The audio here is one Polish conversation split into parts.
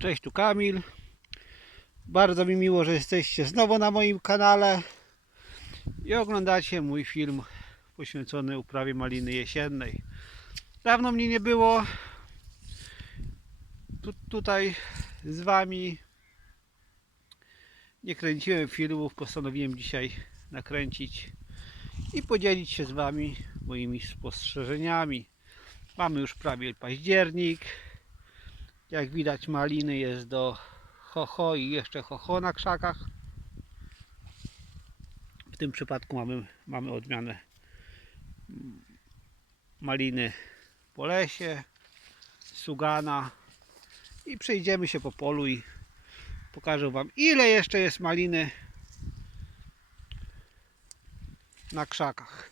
Cześć, tu Kamil. Bardzo mi miło, że jesteście znowu na moim kanale i oglądacie mój film poświęcony uprawie maliny jesiennej. Dawno mnie nie było tu, tutaj z Wami. Nie kręciłem filmów, postanowiłem dzisiaj nakręcić i podzielić się z Wami moimi spostrzeżeniami. Mamy już prawie październik. Jak widać maliny jest do hoho i jeszcze hoho na krzakach. W tym przypadku mamy, mamy odmianę maliny po lesie, sugana i przejdziemy się po polu i pokażę Wam ile jeszcze jest maliny na krzakach.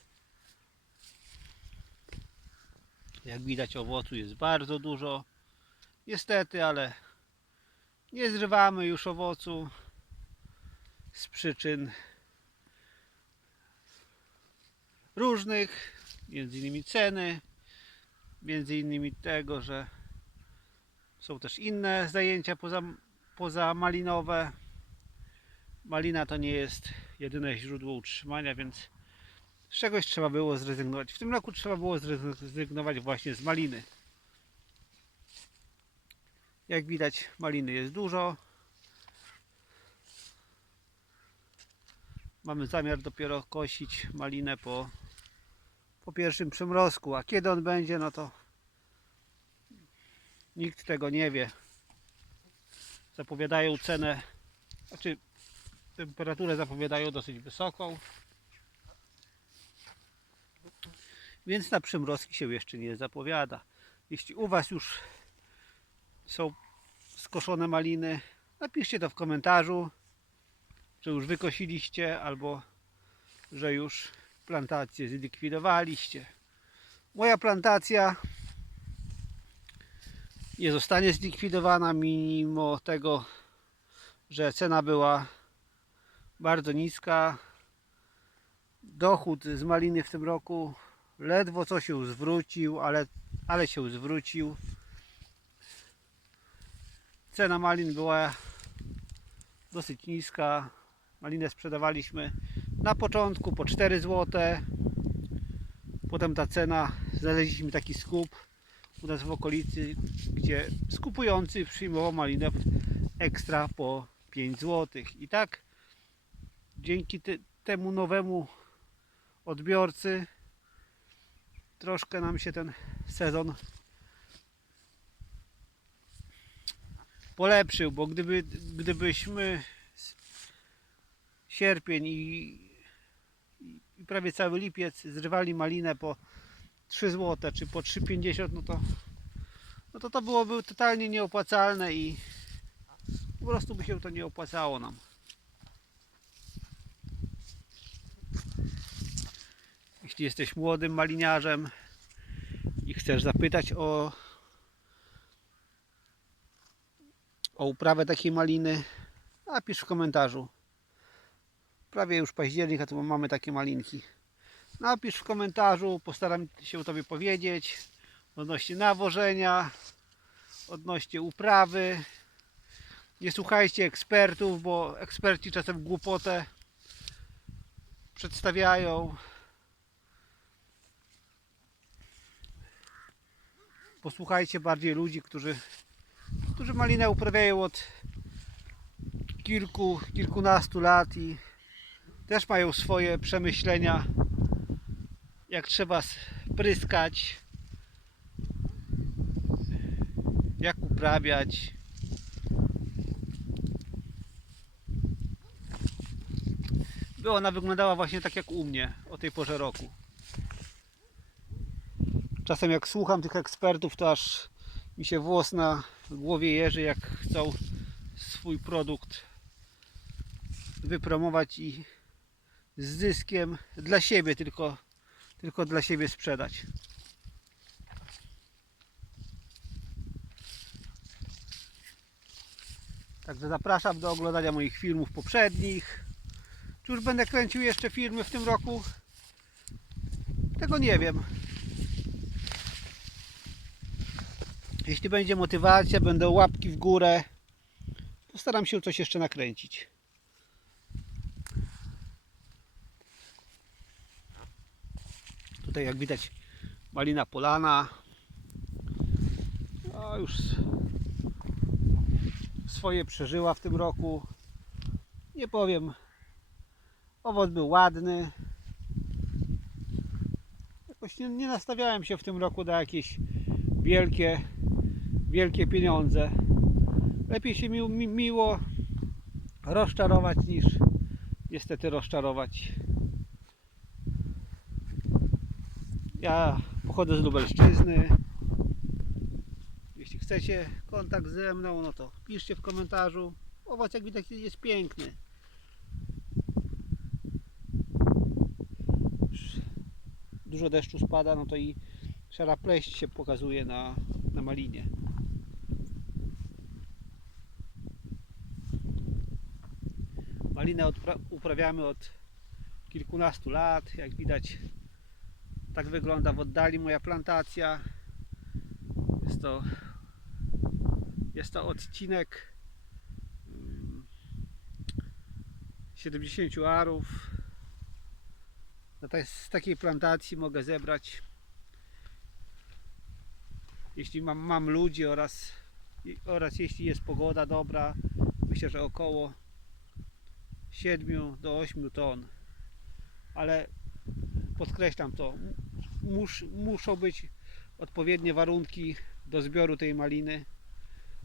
Jak widać owocu jest bardzo dużo. Niestety, ale nie zrywamy już owocu z przyczyn różnych, między innymi ceny, między innymi tego, że są też inne zajęcia poza, poza malinowe. Malina to nie jest jedyne źródło utrzymania, więc z czegoś trzeba było zrezygnować. W tym roku trzeba było zrezygnować właśnie z maliny. Jak widać maliny jest dużo. Mamy zamiar dopiero kosić malinę po, po pierwszym przymrozku, a kiedy on będzie, no to nikt tego nie wie. Zapowiadają cenę, znaczy temperaturę zapowiadają dosyć wysoką. Więc na przymrozki się jeszcze nie zapowiada. Jeśli u Was już są skoszone maliny, napiszcie to w komentarzu, że już wykosiliście albo że już plantację zlikwidowaliście. Moja plantacja nie zostanie zlikwidowana mimo tego, że cena była bardzo niska. Dochód z maliny w tym roku ledwo co się zwrócił, ale, ale się zwrócił. Cena malin była dosyć niska. Malinę sprzedawaliśmy na początku po 4 zł. Potem ta cena, znaleźliśmy taki skup u nas w okolicy, gdzie skupujący przyjmował malinę ekstra po 5 zł. I tak dzięki te, temu nowemu odbiorcy troszkę nam się ten sezon polepszył, bo gdyby, gdybyśmy sierpień i, i prawie cały lipiec zrywali malinę po 3 zł czy po 3,50 no to no to to byłoby totalnie nieopłacalne i po prostu by się to nie opłacało nam. Jeśli jesteś młodym maliniarzem i chcesz zapytać o o uprawę takiej maliny, napisz w komentarzu. Prawie już październik, a tu mamy takie malinki. Napisz w komentarzu, postaram się Tobie powiedzieć odnośnie nawożenia, odnośnie uprawy. Nie słuchajcie ekspertów, bo eksperci czasem głupotę przedstawiają. Posłuchajcie bardziej ludzi, którzy którzy malinę uprawiają od kilku, kilkunastu lat i też mają swoje przemyślenia, jak trzeba pryskać, jak uprawiać. By ona wyglądała właśnie tak jak u mnie o tej porze roku. Czasem jak słucham tych ekspertów, to aż mi się włos na głowie jeży, jak chcą swój produkt wypromować i z zyskiem dla siebie tylko, tylko dla siebie sprzedać. Także zapraszam do oglądania moich filmów poprzednich. Czy już będę kręcił jeszcze filmy w tym roku? Tego nie wiem. Jeśli będzie motywacja, będą łapki w górę. Postaram się coś jeszcze nakręcić. Tutaj jak widać malina polana. No już swoje przeżyła w tym roku. Nie powiem. Owoc był ładny. Jakoś nie, nie nastawiałem się w tym roku na jakieś wielkie, wielkie pieniądze. Lepiej się mi, mi, miło rozczarować niż niestety rozczarować. Ja pochodzę z Lubelszczyzny. Jeśli chcecie kontakt ze mną, no to piszcie w komentarzu. Owoc jak widać jest piękny. Dużo deszczu spada, no to i szara pleść się pokazuje na, na malinie. Malinę uprawiamy od kilkunastu lat. Jak widać, tak wygląda w oddali moja plantacja. Jest to, jest to odcinek mm, 70 arów. No to jest z takiej plantacji mogę zebrać jeśli mam, mam ludzi oraz, oraz jeśli jest pogoda dobra, myślę, że około 7 do 8 ton. Ale podkreślam to, mus, muszą być odpowiednie warunki do zbioru tej maliny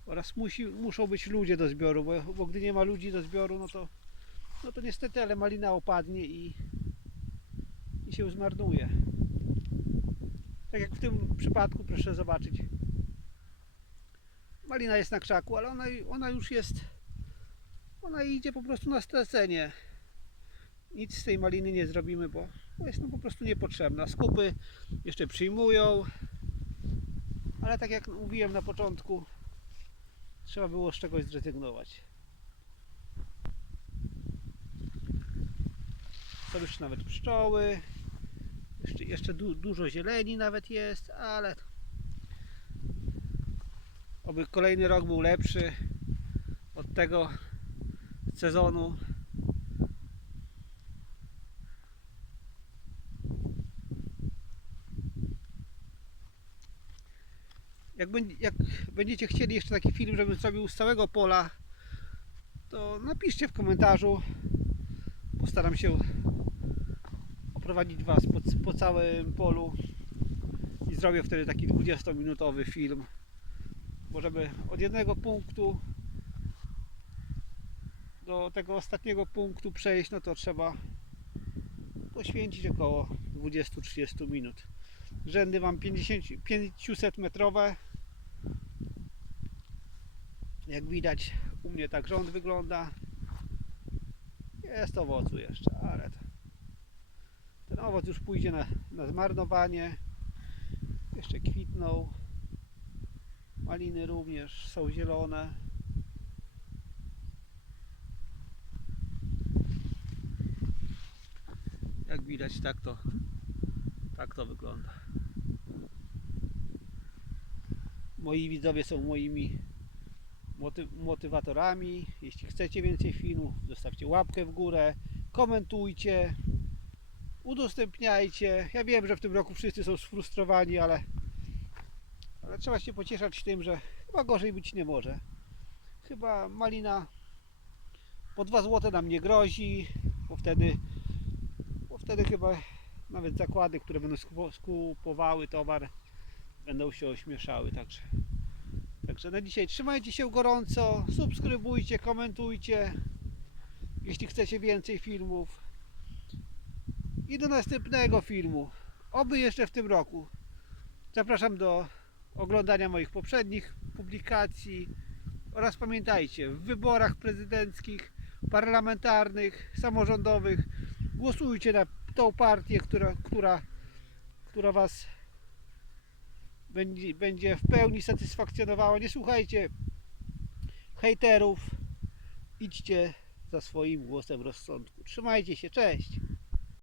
oraz musi, muszą być ludzie do zbioru, bo, bo gdy nie ma ludzi do zbioru, no to, no to niestety, ale malina opadnie i, i się zmarnuje. Tak jak w tym przypadku, proszę zobaczyć. Malina jest na krzaku, ale ona, ona już jest. Ona idzie po prostu na stracenie. Nic z tej maliny nie zrobimy, bo, jest no po prostu niepotrzebna. Skupy jeszcze przyjmują, ale tak jak mówiłem na początku, trzeba było z czegoś zrezygnować. Są już nawet pszczoły. Jeszcze, jeszcze du, dużo zieleni nawet jest, ale oby kolejny rok był lepszy od tego sezonu. Jak, jak będziecie chcieli jeszcze taki film, żebym zrobił z całego pola, to napiszcie w komentarzu. Postaram się oprowadzić Was po, po całym polu i zrobię wtedy taki 20-minutowy film. Bo żeby od jednego punktu do tego ostatniego punktu przejść, no to trzeba poświęcić około 20-30 minut. Rzędy mam 50, 500 metrowe. Jak widać, u mnie tak rząd wygląda. Jest owocu jeszcze, ale ten owoc już pójdzie na, na zmarnowanie. Jeszcze kwitną. Maliny również są zielone. Widać tak to tak to wygląda. Moi widzowie są moimi moty motywatorami. Jeśli chcecie więcej filmów, zostawcie łapkę w górę, komentujcie, udostępniajcie. Ja wiem, że w tym roku wszyscy są sfrustrowani, ale, ale trzeba się pocieszać tym, że chyba gorzej być nie może. Chyba malina po 2 zł nam nie grozi, bo wtedy, wtedy chyba nawet zakłady, które będą skupo- skupowały towar, będą się ośmieszały. Także, także na dzisiaj trzymajcie się gorąco, subskrybujcie, komentujcie. Jeśli chcecie więcej filmów, i do następnego filmu. Oby jeszcze w tym roku. Zapraszam do oglądania moich poprzednich publikacji oraz pamiętajcie, w wyborach prezydenckich, parlamentarnych, samorządowych głosujcie na tą partię, która, która, która Was będzie, będzie w pełni satysfakcjonowała. Nie słuchajcie hejterów. Idźcie za swoim głosem rozsądku. Trzymajcie się, cześć!